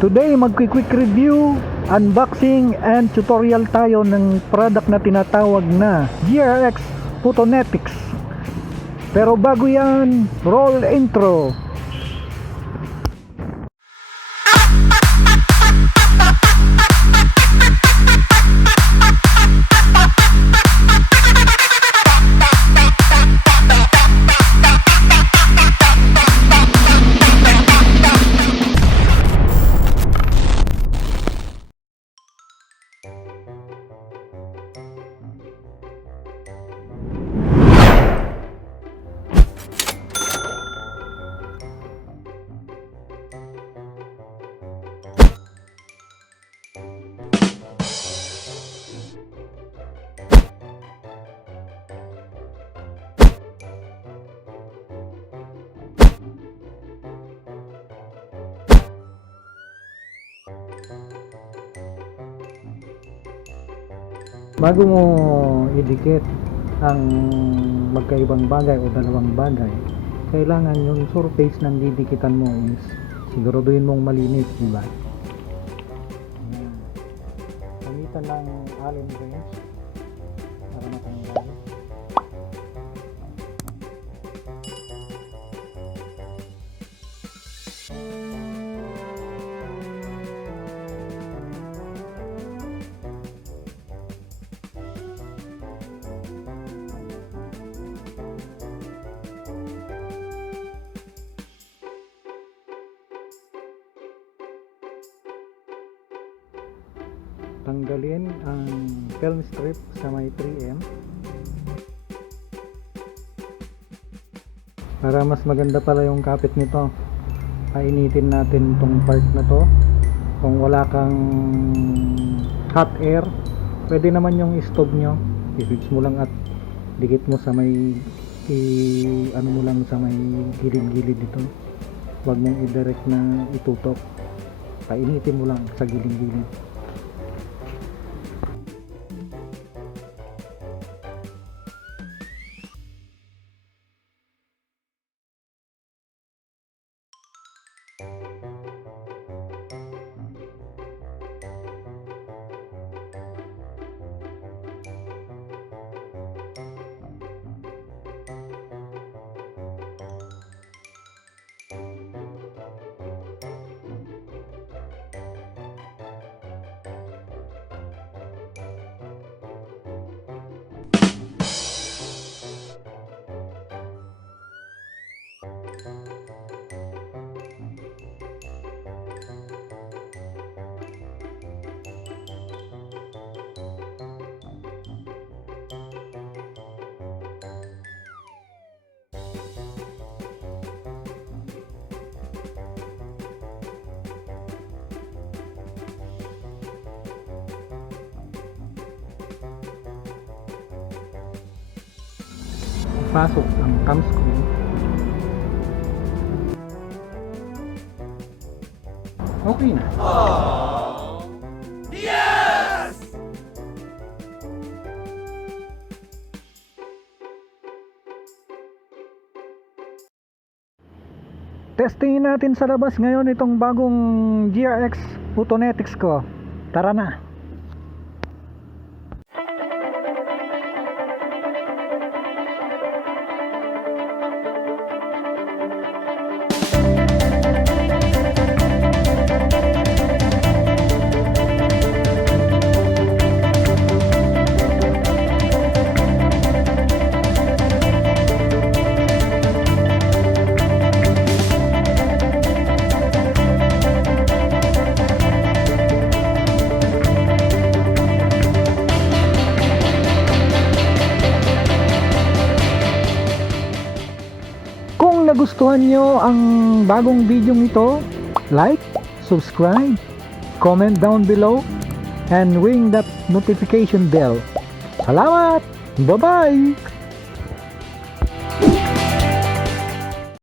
Today magki-quick review, unboxing and tutorial tayo ng product na tinatawag na GRX MOTONETICS. Pero bago yan, roll intro. Bago mo idikit ang magkaibang bagay o dalawang bagay, kailangan yung surface ng didikitan mo is siguraduhin mong malinis, diba? Gamitan ng allen wrench para matanggal. Tanggalin ang film strip sa may 3M para mas maganda pala yung kapit nito. Painitin natin tong part na to. Kung wala kang hot air, pwede naman yung stove nyo, i-switch mo lang at dikit mo sa may ano mo lang sa may gilid-gilid dito. Huwag mong i-direct na itutok, painitin mo lang sa gilid-gilid. Pasok ang thumb screw. Okay na. Aww. Yes! Testingin natin sa labas ngayon itong bagong GRX MOTONETICS ko. Tara na. Kung nagustuhan nyo ang bagong video ito, like, subscribe, comment down below, and ring that notification bell. Salamat! Bye-bye!